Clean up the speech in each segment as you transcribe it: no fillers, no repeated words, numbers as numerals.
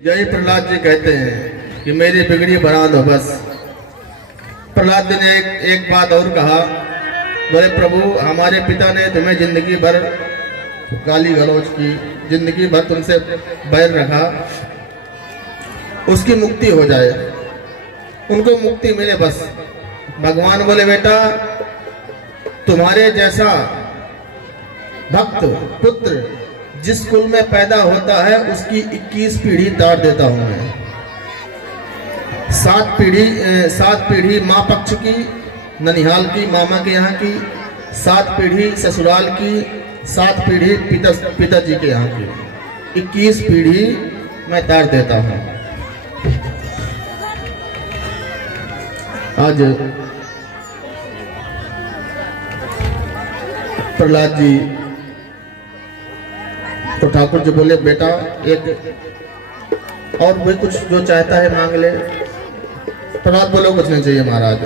यही प्रहलाद जी कहते हैं कि मेरी बिगड़ी बना दो बस। प्रहलाद जी ने एक बात और कहा, बोले प्रभु हमारे पिता ने तुम्हें जिंदगी भर गाली गलौज की, जिंदगी भर तुमसे बैर रखा, उसकी मुक्ति हो जाए, उनको मुक्ति मिले बस। भगवान बोले बेटा तुम्हारे जैसा भक्त पुत्र जिस कुल में पैदा होता है उसकी 21 पीढ़ी तार देता हूं मैं। 7 पीढ़ी माँ पक्ष की, ननिहाल की, मामा के यहाँ की, 7 पीढ़ी ससुराल की, 7 पीढ़ी पिताजी के यहाँ की, 21 पीढ़ी मैं तार देता हूं। आज प्रहलाद जी तो ठाकुर जी बोले बेटा एक और भी कुछ जो चाहता है मांग ले। प्रहलाद बोलो कुछ नहीं चाहिए महाराज,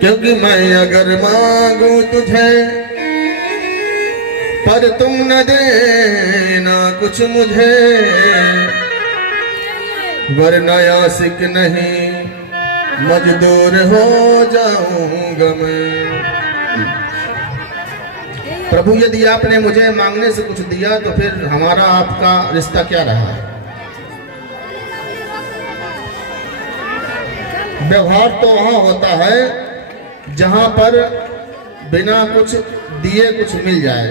क्योंकि मैं अगर मांगू तुझे पर तुम न देना कुछ मुझे, वरना आशिक नहीं मजदूर हो जाऊंगा मैं। प्रभु यदि आपने मुझे मांगने से कुछ दिया तो फिर हमारा आपका रिश्ता क्या रहा? व्यवहार तो वहां होता है जहां पर बिना कुछ दिए कुछ मिल जाए।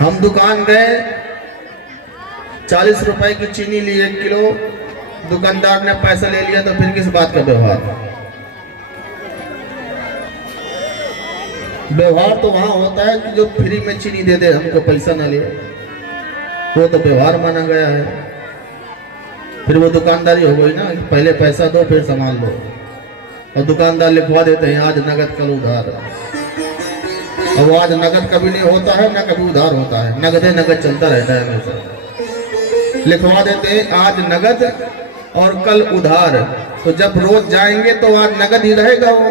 हम दुकान गए, 40 रुपए की चीनी ली 1 किलो, दुकानदार ने पैसा ले लिया, तो फिर किस बात का व्यवहार? व्यवहार तो वहां होता है कि जो फ्री में चीनी दे दे, हमको पैसा ना ले, वो तो व्यवहार माना गया है। फिर वो दुकानदारी हो गई ना, पहले पैसा दो फिर सामान लो। और दुकानदार लिखवा देते हैं आज नगद कल उधार, और आज नगद कभी नहीं होता है ना कभी उधार होता है, नगदे नगद चलता रहता है हमेशा। लिखवा देते हैं आज नगद और कल उधार, तो जब रोज जाएंगे तो आज नगद ही रहेगा, वो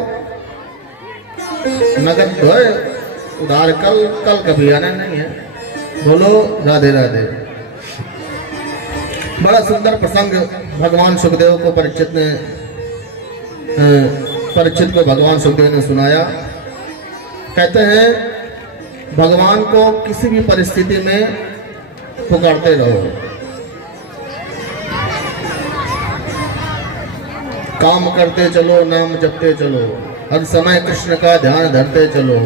नगद तो है, उधार कल कभी आना नहीं है। बोलो राधे राधे। बड़ा सुंदर प्रसंग भगवान सुखदेव को परीक्षित को भगवान सुखदेव ने सुनाया। कहते हैं भगवान को किसी भी परिस्थिति में पुकारते रहो, काम करते चलो, नाम जपते चलो, हर समय कृष्ण का ध्यान धरते चलो,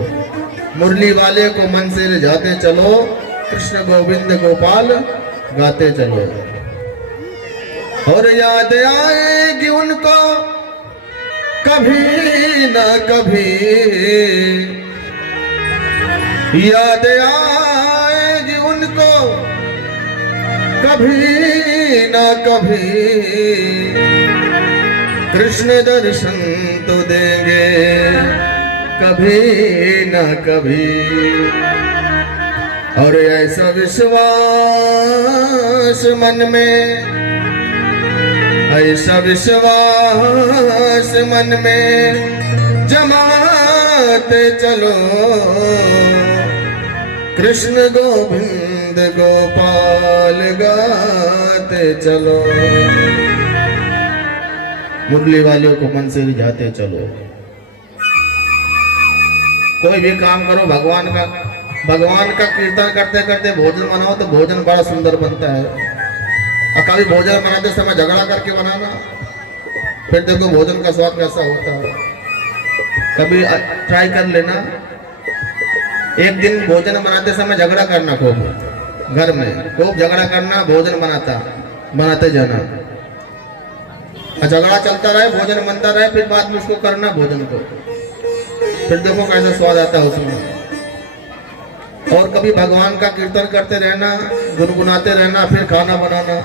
मुरली वाले को मन से रिझाते चलो, कृष्ण गोविंद गोपाल गाते चलो। और याद आएगी उनको कभी ना कभी, याद आएगी उनको कभी ना कभी, कृष्ण दर्शन तो देंगे कभी न कभी। और ऐसा विश्वास मन में, ऐसा विश्वास मन में जमाते चलो, कृष्ण गोविंद गोपाल गाते चलो, मुरली वालों को मन से रिझाते चलो। कोई भी काम करो भगवान का कीर्तन करते करते भोजन बनाओ तो भोजन बड़ा सुंदर बनता है। और कभी भोजन बनाते समय झगड़ा करके बनाना, फिर देखो भोजन का स्वाद कैसा होता है। कभी ट्राई कर लेना, एक दिन भोजन बनाते समय झगड़ा करना, खूब घर में खूब झगड़ा करना, भोजन बनाते जाना, झगड़ा चलता रहे, भोजन बनता रहे, फिर बाद में उसको करना भोजन को, फिर देखो कैसा स्वाद आता है उसमें। और कभी भगवान का कीर्तन करते रहना, गुनगुनाते रहना, फिर खाना बनाना,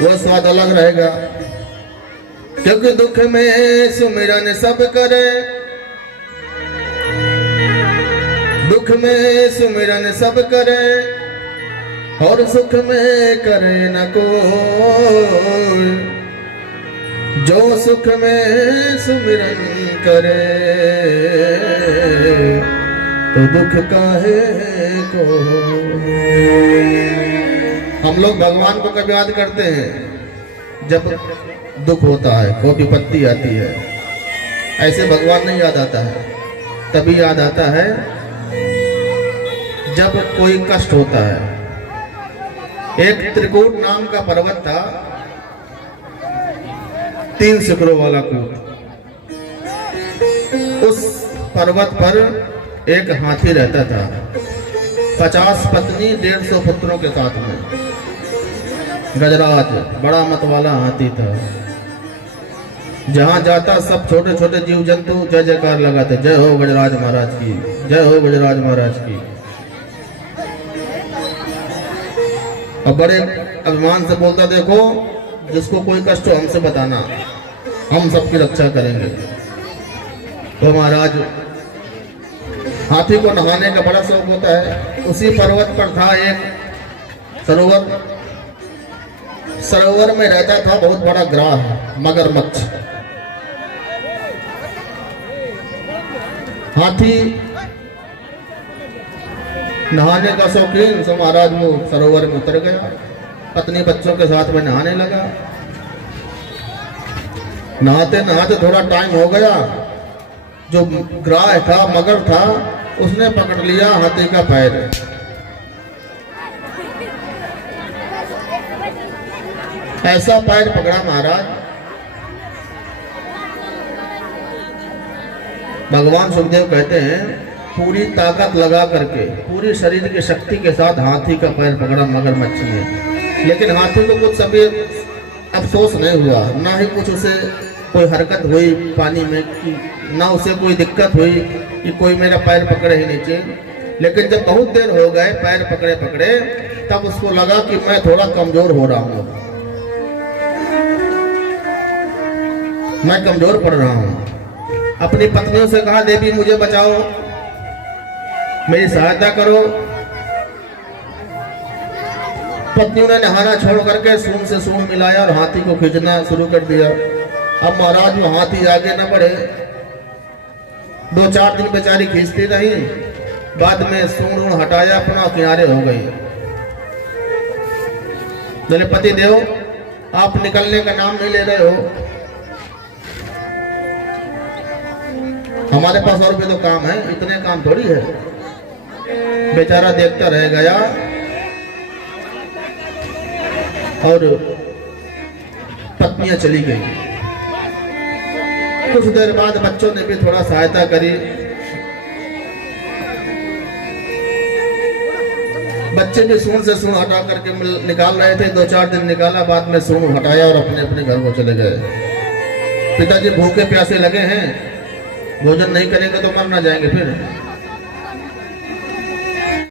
वो स्वाद अलग रहेगा। क्योंकि दुख में सुमिरन सब करे, दुख में सुमिरन सब करे, और सुख में करे न कोई, जो सुख में सुमिरन करे तो दुख काहे को। हम लोग भगवान को कब याद करते हैं? जब दुख होता है, कोई विपत्ति आती है। ऐसे भगवान नहीं याद आता है, तभी याद आता है जब कोई कष्ट होता है। एक त्रिकूट नाम का पर्वत था, 3 शिखरों वाला कूट। उस पर्वत पर एक हाथी रहता था, 50 पत्नी 150 पुत्रों के साथ में। गजराज बड़ा मत वाला हाथी था। जहां जाता सब छोटे छोटे जीव जंतु जय जयकार लगाते, जय हो गजराज महाराज की, जय हो गजराज महाराज की। और बड़े अभिमान से बोलता, देखो जिसको कोई कष्ट हो हमसे बताना, हम सबकी रक्षा करेंगे। तो महाराज, हाथी को नहाने का बड़ा शौक होता है। उसी पर्वत पर था एक सरोवर। सरोवर में रहता था बहुत बड़ा ग्राह, मगरमच्छ। हाथी नहाने का शौकीन, तो महाराज वो सरोवर में उतर गया, पत्नी बच्चों के साथ में नहाने लगा। नहाते नहाते थोड़ा टाइम हो गया। जो ग्राह था, मगर था, उसने पकड़ लिया हाथी का पैर। ऐसा पैर पकड़ा महाराज, भगवान सुखदेव कहते हैं पूरी ताकत लगा करके, पूरी शरीर की शक्ति के साथ हाथी का पैर पकड़ा मगरमच्छ ने। लेकिन हाथी को कुछ सभी अफसोस नहीं हुआ, ना ही कुछ उसे कोई हरकत हुई पानी में, कि ना उसे कोई दिक्कत हुई कि कोई मेरा पैर पकड़े ही नीचे। लेकिन जब बहुत देर हो गए पैर पकड़े पकड़े, तब उसको लगा कि मैं थोड़ा कमजोर हो रहा हूँ, मैं कमजोर पड़ रहा हूँ। अपनी पत्नियों से कहा, देवी मुझे बचाओ, मेरी सहायता करो। पत्नियों ने नहाना छोड़ करके सूंड से सूंड मिलाया और हाथी को खींचना शुरू कर दिया। अब महाराज वो हाथी आगे न बढ़े, 2-4 दिन बेचारी खींचती रही। बाद में सूंड हटाया, अपना किनारे हो गई। बोले, पति देव आप निकलने का नाम नहीं ले रहे हो, हमारे पास और भी तो काम है, इतने काम थोड़ी है। बेचारा देखता रह गया और पत्नियां चली गई। कुछ देर बाद बच्चों ने भी थोड़ा सहायता करी। बच्चे भी सूंड से सूंड हटा करके निकाल रहे थे। 2-4 दिन निकाला, बाद में सूंड हटाया और अपने अपने घर को चले गए। पिताजी भूखे प्यासे लगे हैं, भोजन नहीं करेंगे तो मर ना जाएंगे फिर।